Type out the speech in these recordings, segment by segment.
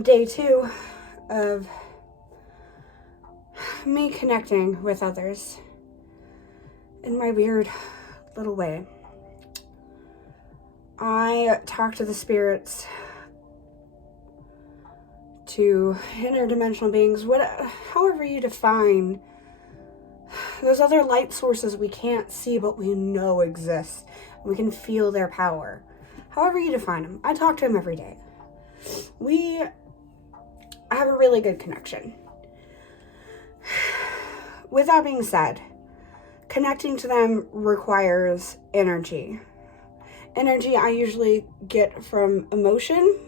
day 2 of me connecting with others in my weird little way. I talk to the spirits, to interdimensional beings, however you define those other light sources we can't see but we know exist. We can feel their power. However you define them. I talk to them every day. We have a really good connection. With that being said, connecting to them requires energy. Energy I usually get from emotion,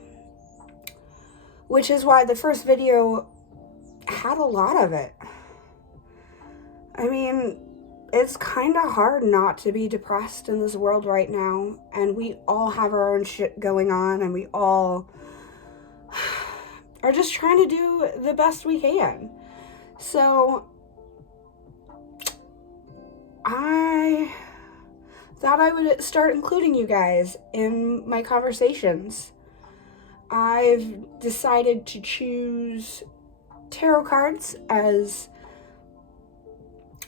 which is why the first video had a lot of it. I mean, it's kind of hard not to be depressed in this world right now, and we all have our own shit going on, and we all are just trying to do the best we can. So I thought I would start including you guys in my conversations. I've decided to choose tarot cards as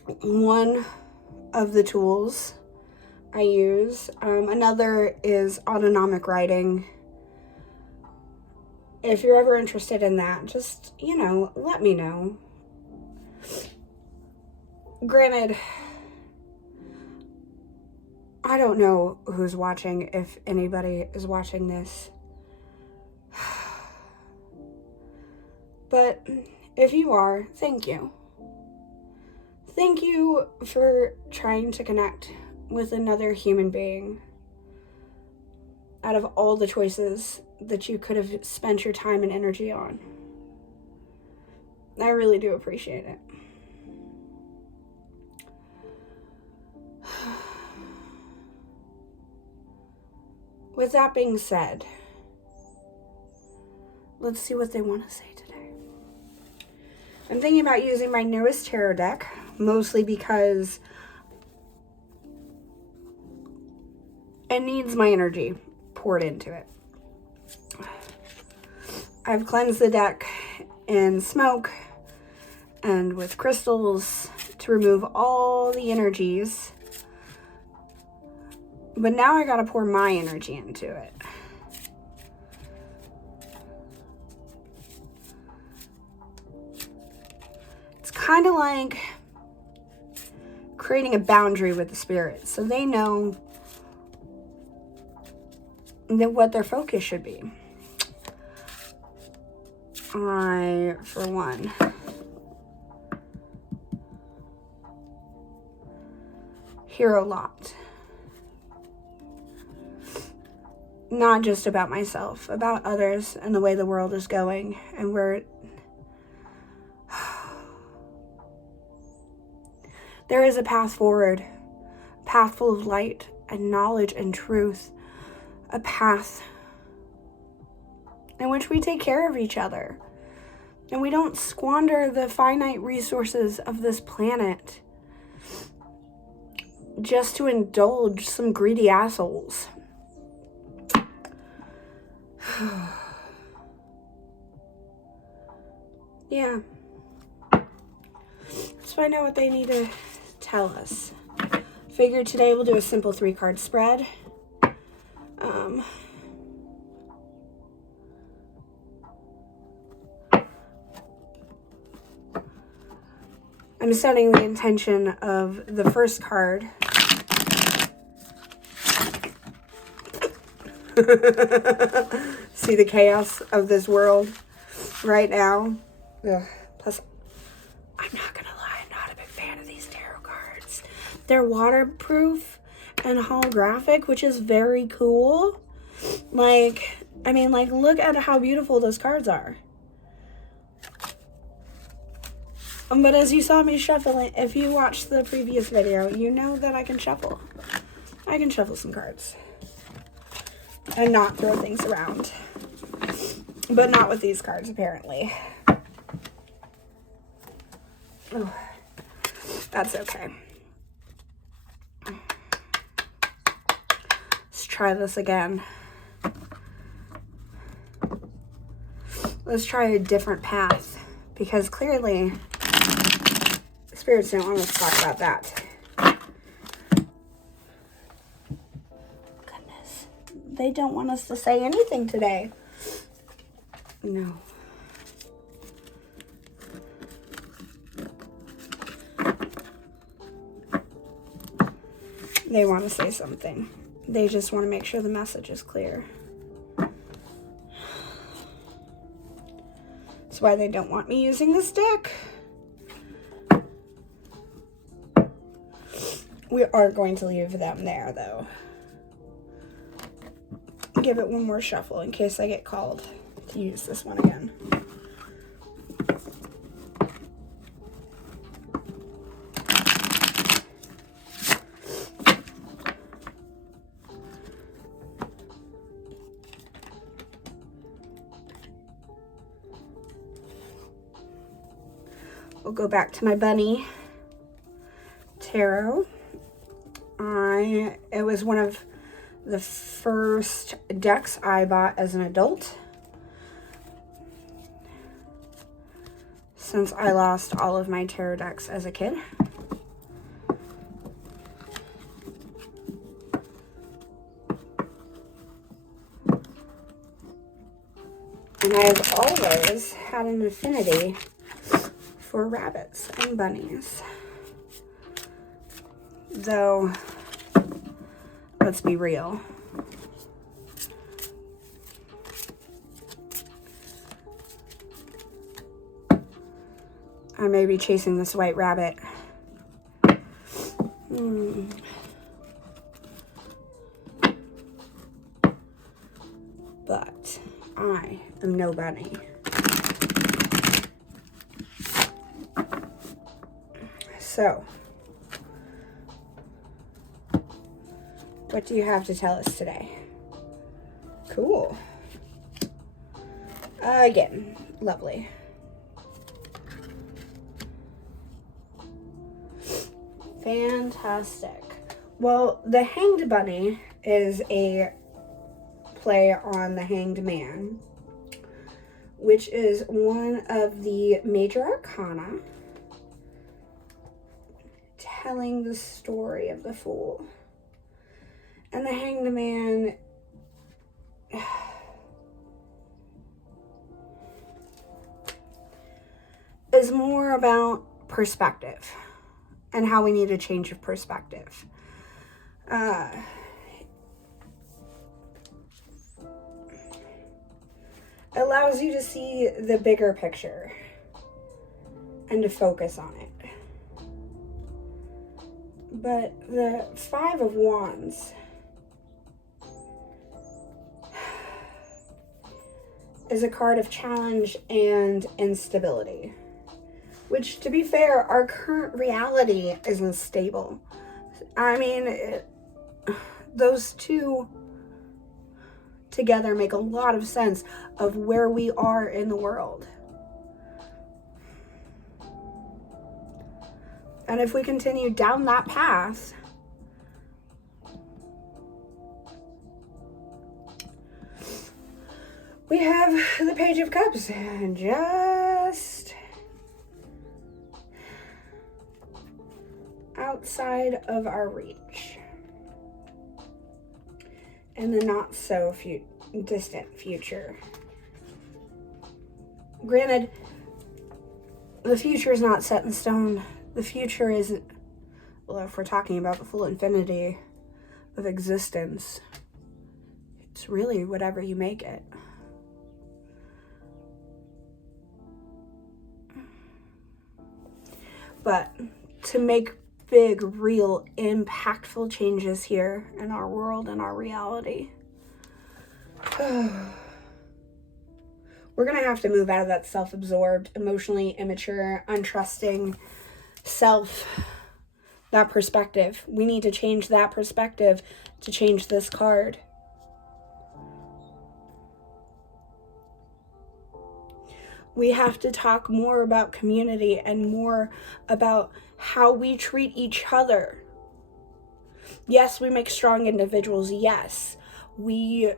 one of the tools I use. Another is autonomic writing. If you're ever interested in that, just, let me know. Granted, I don't know who's watching, if anybody is watching this. But if you are, thank you. Thank you for trying to connect with another human being. Out of all the choices that you could have spent your time and energy on. I really do appreciate it. With that being said, let's see what they want to say today. I'm thinking about using my newest tarot deck, mostly because it needs my energy poured into it. I've cleansed the deck in smoke and with crystals to remove all the energies. But now I gotta pour my energy into it. It's kind of like creating a boundary with the spirits so they know what their focus should be. I, for one, hear a lot. Not just about myself, about others and the way the world is going and where there is a path forward, a path full of light and knowledge and truth, a path in which we take care of each other and we don't squander the finite resources of this planet just to indulge some greedy assholes. Yeah. Let's find out what they need to tell us. Figured today we'll do a simple 3-card spread. I'm setting the intention of the first card. See the chaos of this world right now. Ugh. Plus, I'm not gonna lie, I'm not a big fan of these tarot cards. They're waterproof and holographic, which is very cool. Look at how beautiful those cards are. But as you saw me shuffling, if you watched the previous video, you know that I can shuffle. I can shuffle some cards. And not throw things around. But not with these cards, apparently. Oh, that's okay. Let's try this again. let's try a different path, because clearly spirits don't want us to talk about that. Goodness, they don't want us to say anything today. No. They want to say something. They just want to make sure the message is clear. That's why they don't want me using this deck. We are going to leave them there, though. Give it one more shuffle in case I get called to use this one again. We'll go back to my bunny tarot. It was one of the first decks I bought as an adult, since I lost all of my tarot decks as a kid. And I have always had an affinity for rabbits and bunnies. Though, let's be real. I may be chasing this white rabbit. But I am no bunny. So, what do you have to tell us today? Cool. Again, lovely. Fantastic. Well, the Hanged Bunny is a play on the Hanged Man, which is one of the major arcana telling the story of the Fool. And the Hanged Man is more about perspective and how we need a change of perspective. Allows you to see the bigger picture and to focus on it. But the Five of Wands is a card of challenge and instability, which, to be fair, our current reality is unstable. I mean, those two together make a lot of sense of where we are in the world. And if we continue down that path, we have the Page of Cups just outside of our reach in the not so distant future. Granted, the future is not set in stone. The future isn't, well, if we're talking about the full infinity of existence, it's really whatever you make it. But to make big, real, impactful changes here in our world and our reality, we're going to have to move out of that self-absorbed, emotionally immature, untrusting self, that perspective. We need to change that perspective to change this card. We have to talk more about community and more about how we treat each other. Yes, we make strong individuals. Yes, we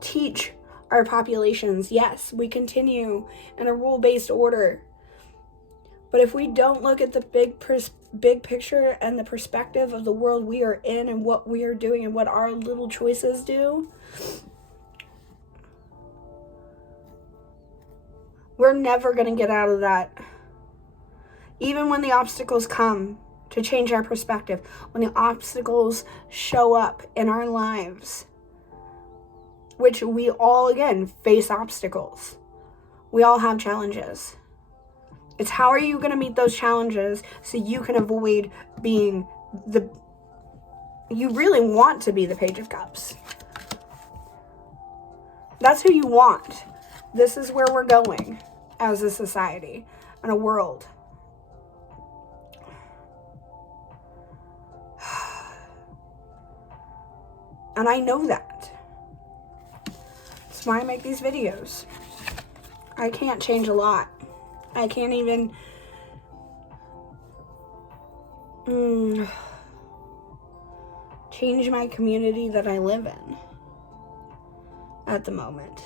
teach our populations. Yes, we continue in a rule-based order. But if we don't look at the big picture and the perspective of the world we are in and what we are doing and what our little choices do, we're never going to get out of that. Even when the obstacles come to change our perspective, when the obstacles show up in our lives, which we all, again, face obstacles. We all have challenges. It's how are you going to meet those challenges so you can avoid being you really want to be the Page of Cups. That's who you want. This is where we're going as a society and a world. And I know that. That's why I make these videos. I can't change a lot. I can't even change my community that I live in at the moment.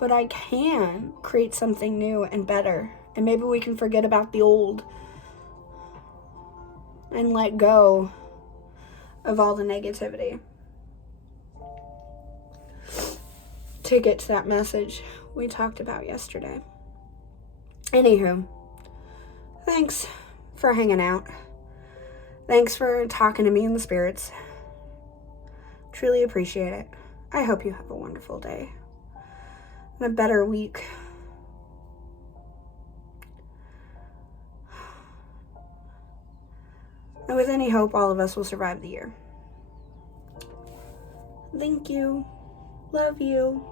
But I can create something new and better. And maybe we can forget about the old and let go of all the negativity to get to that message we talked about yesterday. Anywho, thanks for hanging out. Thanks for talking to me in the spirits. Truly appreciate it. I hope you have a wonderful day and a better week. And with any hope, all of us will survive the year. Thank you. Love you.